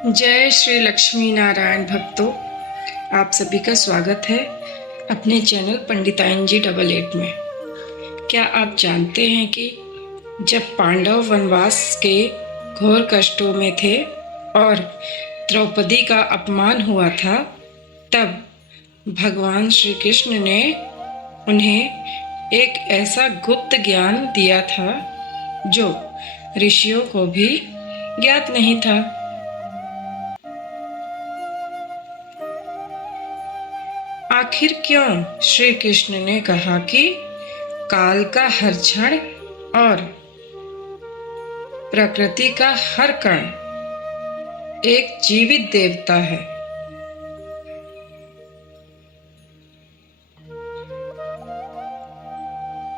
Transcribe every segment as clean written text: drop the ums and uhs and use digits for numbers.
जय श्री लक्ष्मी नारायण भक्तों, आप सभी का स्वागत है अपने चैनल पंडिताइन जी 88 में। क्या आप जानते हैं कि जब पांडव वनवास के घोर कष्टों में थे और द्रौपदी का अपमान हुआ था, तब भगवान श्री कृष्ण ने उन्हें एक ऐसा गुप्त ज्ञान दिया था जो ऋषियों को भी ज्ञात नहीं था। आखिर क्यों श्री कृष्ण ने कहा कि काल का हर क्षण और प्रकृति का हर कण एक जीवित देवता है।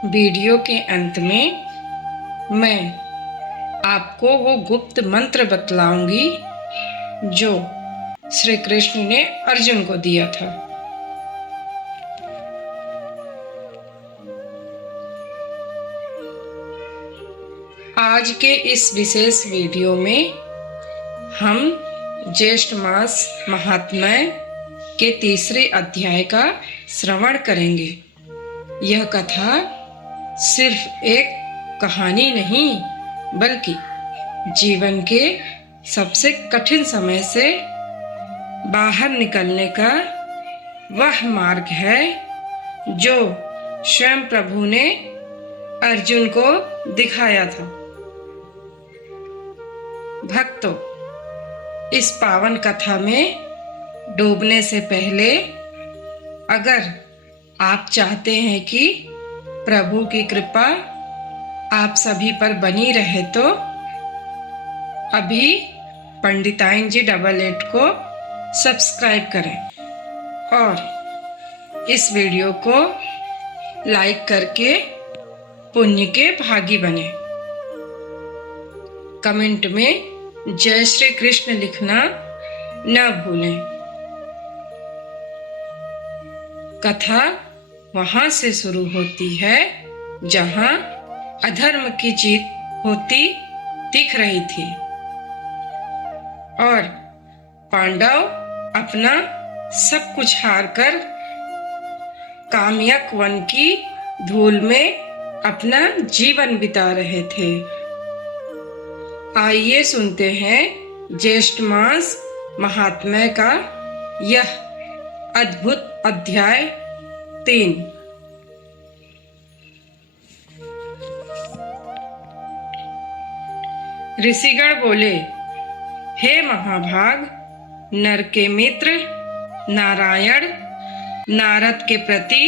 वीडियो के अंत में मैं आपको वो गुप्त मंत्र बतलाऊंगी जो श्री कृष्ण ने अर्जुन को दिया था। आज के इस विशेष वीडियो में हम ज्येष्ठ मास महात्म्य के तीसरे अध्याय का श्रवण करेंगे। यह कथा सिर्फ एक कहानी नहीं, बल्कि जीवन के सबसे कठिन समय से बाहर निकलने का वह मार्ग है जो स्वयं प्रभु ने अर्जुन को दिखाया था। भक्तों, इस पावन कथा में डूबने से पहले अगर आप चाहते हैं कि प्रभु की कृपा आप सभी पर बनी रहे तो अभी पंडिताइन जी 88 को सब्सक्राइब करें और इस वीडियो को लाइक करके पुण्य के भागी बने। कमेंट में जय श्री कृष्ण लिखना न भूलें। कथा वहां से शुरू होती है जहां अधर्म की जीत होती दिख रही थी और पांडव अपना सब कुछ हारकर काम्यक वन की धूल में अपना जीवन बिता रहे थे। आइए सुनते हैं ज्येष्ठ मास महात्म्य का यह अद्भुत अध्याय 3। ऋषिगण बोले, हे महाभाग, नर के मित्र नारायण नारद के प्रति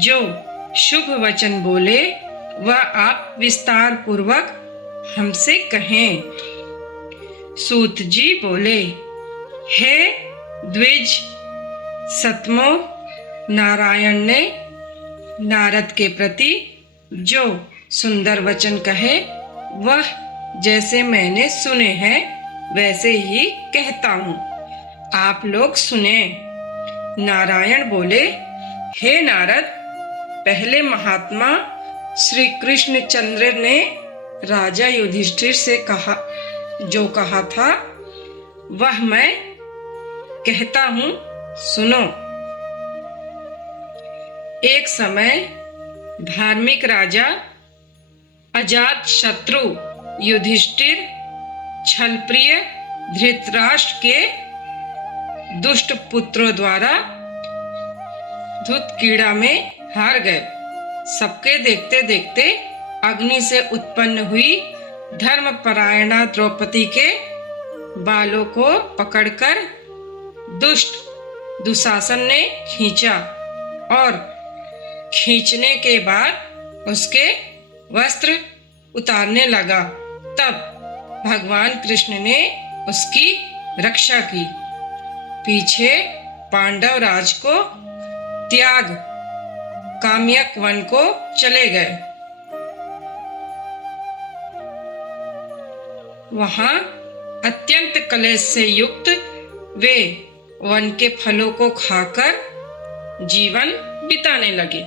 जो शुभ वचन बोले वह आप विस्तार पूर्वक हमसे कहें। सूत जी बोले, हे द्विज सतमो, नारायण ने नारद के प्रति जो सुंदर वचन कहे वह जैसे मैंने सुने हैं वैसे ही कहता हूँ, आप लोग सुने। नारायण बोले, हे नारद, पहले महात्मा श्री कृष्ण चंद्र ने राजा युधिष्ठिर से जो कहा था वह मैं कहता हूँ, सुनो। एक समय धार्मिक राजा अजात शत्रु युधिष्ठिर छलप्रिय धृतराष्ट्र के दुष्ट पुत्रों द्वारा धूत कीड़ा में हार गए। सबके देखते देखते अग्नि से उत्पन्न हुई धर्मपरायणा द्रौपदी के बालों को पकड़कर दुष्ट दुशासन ने खींचा और खींचने के बाद उसके वस्त्र उतारने लगा। तब भगवान कृष्ण ने उसकी रक्षा की। पीछे पांडव राज को त्याग काम्यक वन को चले गए। वहां अत्यंत क्लेश से युक्त वे वन के फलों को खाकर जीवन बिताने लगे।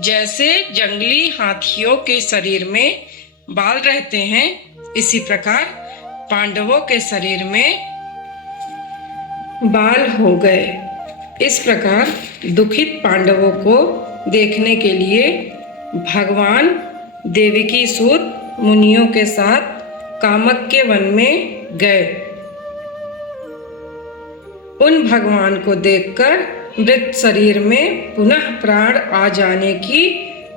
जैसे जंगली हाथियों के शरीर में बाल रहते हैं, इसी प्रकार पांडवों के शरीर में बाल हो गए। इस प्रकार दुखित पांडवों को देखने के लिए भगवान देवकी सूत मुनियों के साथ कामक्य वन में गए। उन भगवान को देखकर मृत शरीर में पुनः प्राण आ जाने की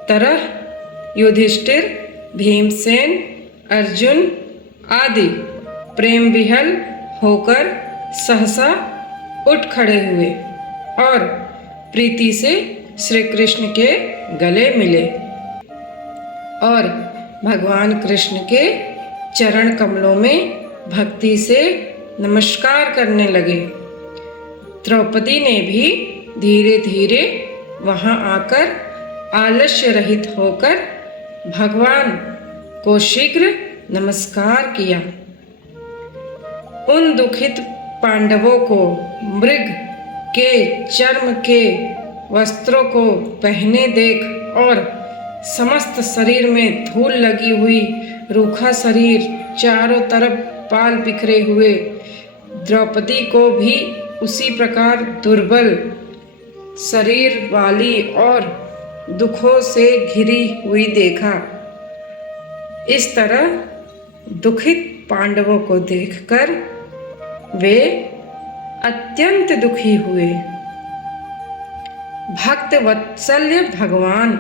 तरह युधिष्ठिर, भीमसेन, अर्जुन आदि प्रेम विहल होकर सहसा उठ खड़े हुए और प्रीति से श्री कृष्ण के गले मिले और भगवान कृष्ण के चरण कमलों में भक्ति से नमस्कार करने लगे। द्रौपदी ने भी धीरे धीरे वहां आकर आलस्य रहित होकर भगवान को शीघ्र नमस्कार किया। उन दुखित पांडवों को मृग के चर्म के वस्त्रों को पहने देख और समस्त शरीर में धूल लगी हुई, रूखा शरीर, चारों तरफ बाल बिखरे हुए, द्रौपदी को भी उसी प्रकार दुर्बल शरीर वाली और दुखों से घिरी हुई देखा। इस तरह दुखित पांडवों को देखकर वे अत्यंत दुखी हुए। भक्त वत्सल्य भगवान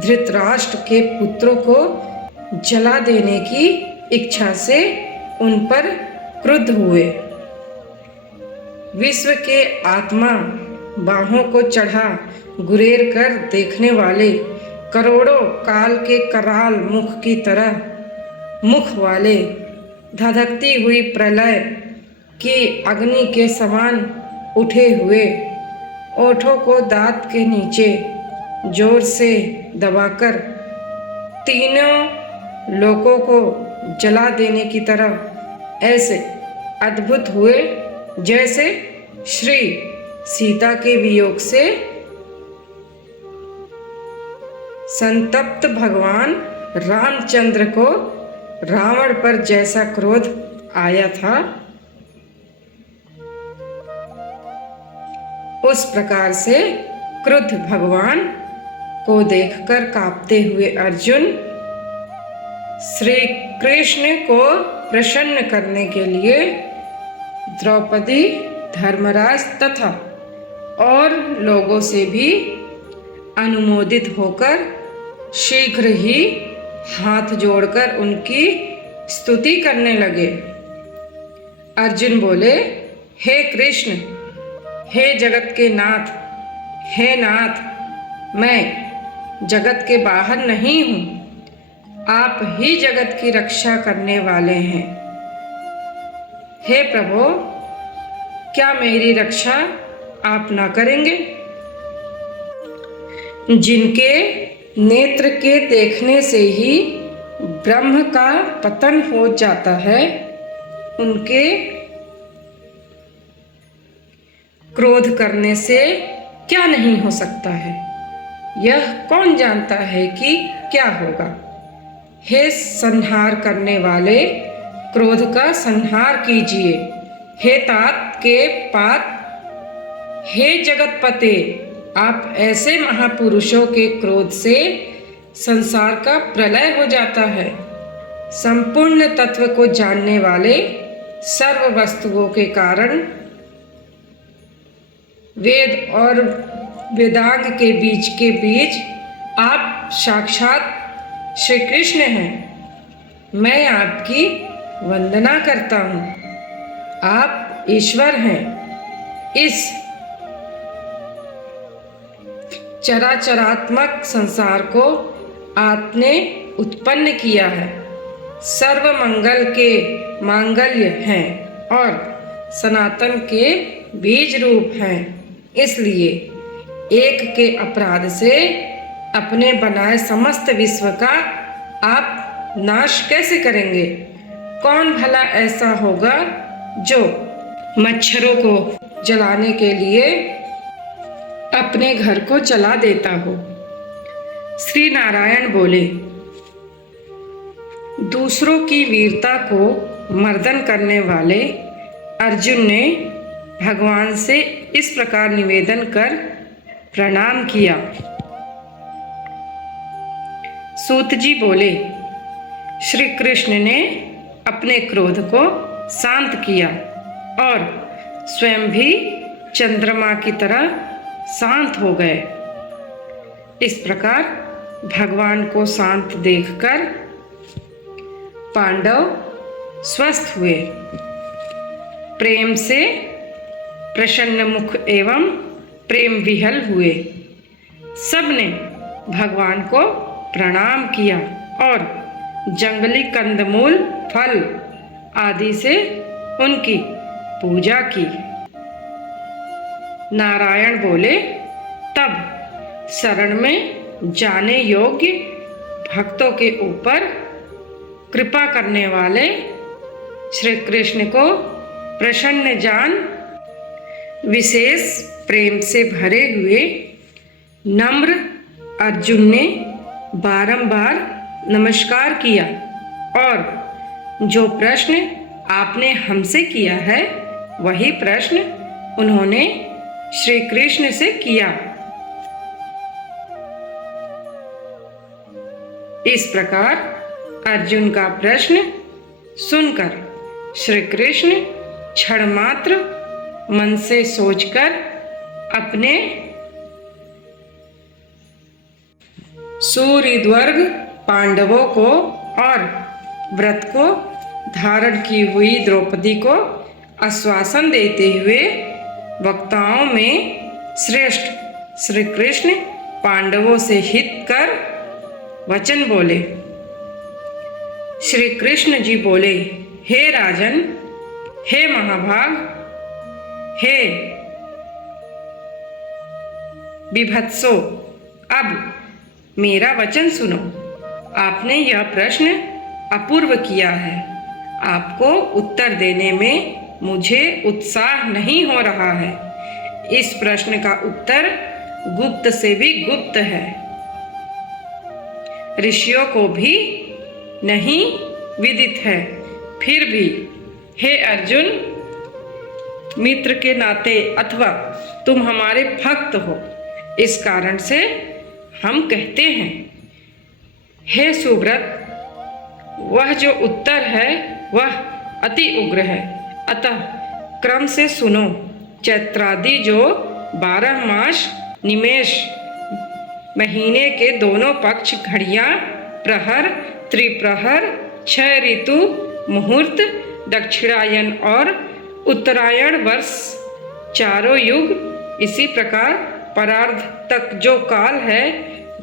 धृतराष्ट्र के पुत्रों को जला देने की इच्छा से उन पर क्रुद्ध हुए। विश्व के आत्मा बाहों को चढ़ा गुरेर कर देखने वाले करोड़ों काल के कराल मुख की तरह मुख वाले धधकती हुई प्रलय की अग्नि के समान उठे हुए ओठों को दांत के नीचे जोर से दबाकर तीनों लोकों को जला देने की तरह ऐसे अद्भुत हुए जैसे श्री सीता के वियोग से संतप्त भगवान रामचंद्र को रावण पर जैसा क्रोध आया था, उस प्रकार से क्रुद्ध भगवान को देखकर कांपते हुए अर्जुन श्री कृष्ण को प्रसन्न करने के लिए द्रौपदी, धर्मराज तथा और लोगों से भी अनुमोदित होकर शीघ्र ही हाथ जोड़कर उनकी स्तुति करने लगे। अर्जुन बोले, हे कृष्ण, हे जगत के नाथ, हे नाथ, मैं जगत के बाहर नहीं हूँ, आप ही जगत की रक्षा करने वाले हैं। हे प्रभु, क्या मेरी रक्षा आप ना करेंगे? जिनके नेत्र के देखने से ही ब्रह्म का पतन हो जाता है, उनके क्रोध करने से क्या नहीं हो सकता है? यह कौन जानता है कि क्या होगा? हे संहार करने वाले, क्रोध का संहार कीजिए। हे तात के पात, हे जगतपते, आप ऐसे महापुरुषों के क्रोध से संसार का प्रलय हो जाता है। संपूर्ण तत्व को जानने वाले, सर्व वस्तुओं के कारण, वेद और वेदांग के बीच आप साक्षात श्री कृष्ण हैं। मैं आपकी वंदना करता हूँ। आप ईश्वर हैं। इस चराचरात्मक संसार को आपने उत्पन्न किया है। सर्व मंगल के मांगल्य हैं और सनातन के बीज रूप हैं। इसलिए एक के अपराध से अपने बनाए समस्त विश्व का आप नाश कैसे करेंगे? कौन भला ऐसा होगा जो मच्छरों को जलाने के लिए अपने घर को जला देता हो? श्री नारायण बोले, दूसरों की वीरता को मर्दन करने वाले अर्जुन ने भगवान से इस प्रकार निवेदन कर प्रणाम किया। सूत जी बोले, श्री कृष्ण ने अपने क्रोध को शांत किया और स्वयं भी चंद्रमा की तरह शांत हो गए। इस प्रकार भगवान को शांत देखकर पांडव स्वस्थ हुए, प्रेम से प्रसन्न मुख एवं प्रेम विहल हुए। सबने भगवान को प्रणाम किया और जंगली कंदमूल, फल आदि से उनकी पूजा की। नारायण बोले, तब शरण में जाने योग्य भक्तों के ऊपर कृपा करने वाले श्री कृष्ण को प्रसन्न जान विशेष प्रेम से भरे हुए नम्र अर्जुन ने बारंबार नमस्कार किया और जो प्रश्न आपने हमसे किया है वही प्रश्न उन्होंने श्री कृष्ण से किया। इस प्रकार अर्जुन का प्रश्न सुनकर श्री कृष्ण क्षण मात्र मन से सोचकर अपने सूर्यद्वर्ग पांडवों को और व्रत को धारण की हुई द्रौपदी को आश्वासन देते हुए वक्ताओं में श्रेष्ठ श्री कृष्ण पांडवों से हित कर वचन बोले। श्री कृष्ण जी बोले, हे राजन, हे महाभाग, हे विभत्सो, अब मेरा वचन सुनो। आपने यह प्रश्न अपूर्व किया है। आपको उत्तर देने में मुझे उत्साह नहीं हो रहा है। इस प्रश्न का उत्तर गुप्त से भी गुप्त है, ऋषियों को भी नहीं विदित है। फिर भी हे अर्जुन, मित्र के नाते अथवा तुम हमारे भक्त हो, इस कारण से हम कहते हैं, हे सुव्रत, वह जो उत्तर है वह अति उग्र है, अतः क्रम से सुनो। चैत्रादि जो 12 मास निमेष महीने के दोनों पक्ष घड़ियां, प्रहर, त्रिप्रहर, 6 ऋतु, मुहूर्त, दक्षिणायन और उत्तरायण वर्ष, चारों युग, इसी प्रकार परार्ध तक जो काल है,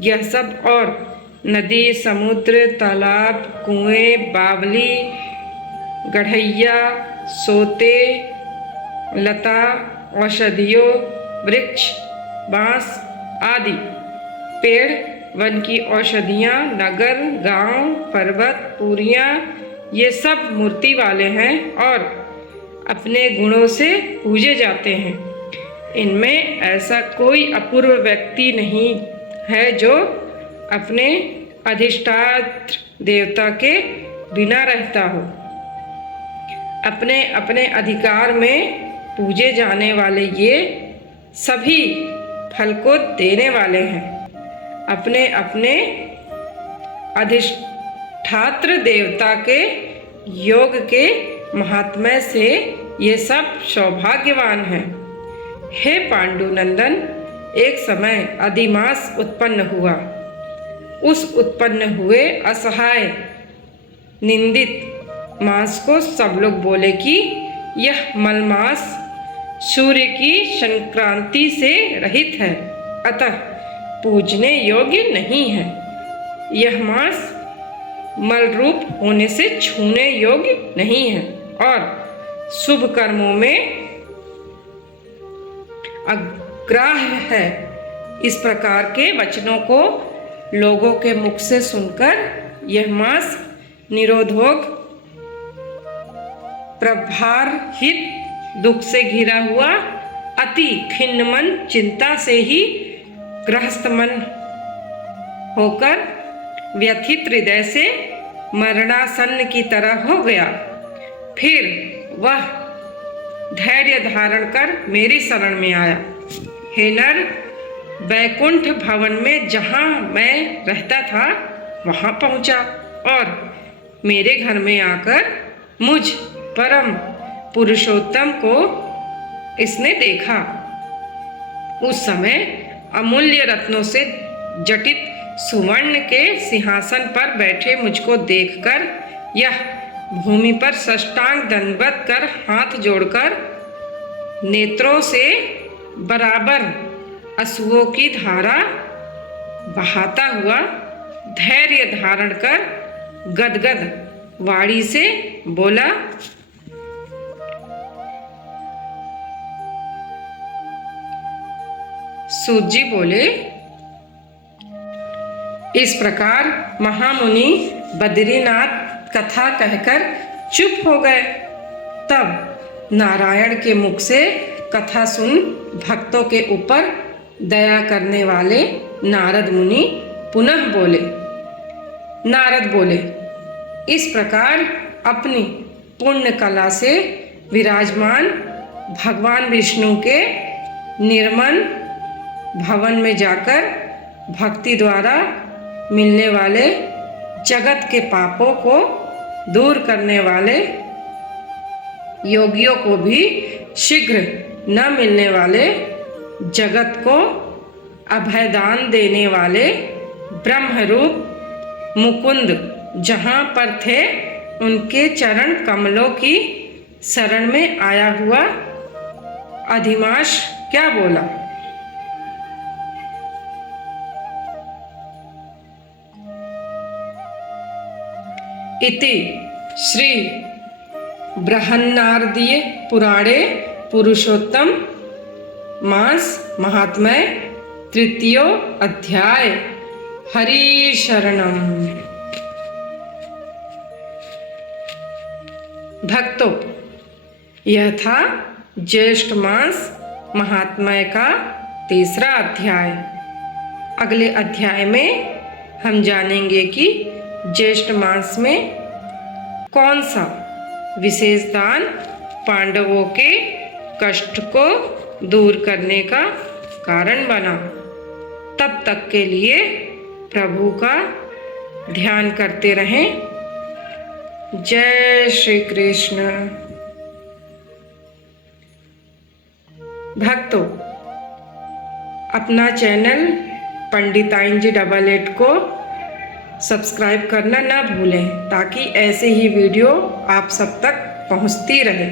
यह सब और नदी, समुद्र, तालाब, कुएं, बावली, गढ़ैया, सोते, लता, औषधियों, वृक्ष, बांस आदि पेड़, वन की औषधियाँ, नगर, गांव, पर्वत, पुरियाँ, ये सब मूर्ति वाले हैं और अपने गुणों से पूजे जाते हैं। इनमें ऐसा कोई अपूर्व व्यक्ति नहीं है जो अपने अधिष्ठात्र देवता के बिना रहता हो। अपने अपने अधिकार में पूजे जाने वाले ये सभी फल को देने वाले हैं। अपने अपने अधिष्ठात्र देवता के योग के महात्म्य से ये सब सौभाग्यवान हैं। हे पांडुनंदन, एक समय अधिमास उत्पन्न हुआ। उस उत्पन्न हुए असहाय निंदित मास को सब लोग बोले कि यह मलमास सूर्य की संक्रांति से रहित है, अतः पूजने योग्य नहीं है। यह मास मल रूप होने से छूने योग्य नहीं है और शुभ कर्मों में अग्राह्य है। इस प्रकार के वचनों को लोगों के मुख से सुनकर यह मास निरोधोग, प्रभारहित, दुख से घिरा हुआ, अति खिन्न मन, चिंता से ही गृहस्थ मन होकर व्यथित हृदय से मरणासन्न की तरह हो गया। फिर वह धैर्य धारण कर मेरी शरण में आया। हे नर, वैकुंठ भवन में जहाँ मैं रहता था वहाँ पहुँचा और मेरे घर में आकर मुझ परम पुरुषोत्तम को इसने देखा। उस समय अमूल्य रत्नों से जटित सुवर्ण के सिंहासन पर बैठे मुझको देखकर यह भूमि पर साष्टांग दंडवत कर हाथ जोड़कर नेत्रों से बराबर अश्रुओं की धारा बहाता हुआ धैर्य धारण कर गदगद वाणी से बोला, सूत जी बोले, इस प्रकार महामुनि बद्रीनाथ कथा कहकर चुप हो गए। तब नारायण के मुख से कथा सुन भक्तों के ऊपर दया करने वाले नारद मुनि पुनः बोले। नारद बोले, इस प्रकार अपनी पुण्य कला से विराजमान भगवान विष्णु के निर्मल भवन में जाकर भक्ति द्वारा मिलने वाले जगत के पापों को दूर करने वाले योगियों को भी शीघ्र न मिलने वाले जगत को अभयदान देने वाले ब्रह्मरूप मुकुंद जहाँ पर थे उनके चरण कमलों की शरण में आया हुआ अधिमाश क्या बोला। इति श्री बृहन्नारदीय पुराणे पुरुषोत्तम मास महात्म्य तृतीयो अध्याय। हरि शरणम। भक्तों, यह था ज्येष्ठ मास महात्म्य का तीसरा अध्याय। अगले अध्याय में हम जानेंगे कि ज्येष्ठ मास में कौन सा विशेष दान पांडवों के कष्ट को दूर करने का कारण बना। तब तक के लिए प्रभु का ध्यान करते रहें। जय श्री कृष्ण। भक्तों, अपना चैनल पंडिताइन जी 88 को सब्सक्राइब करना ना भूलें ताकि ऐसे ही वीडियो आप सब तक पहुंचती रहे।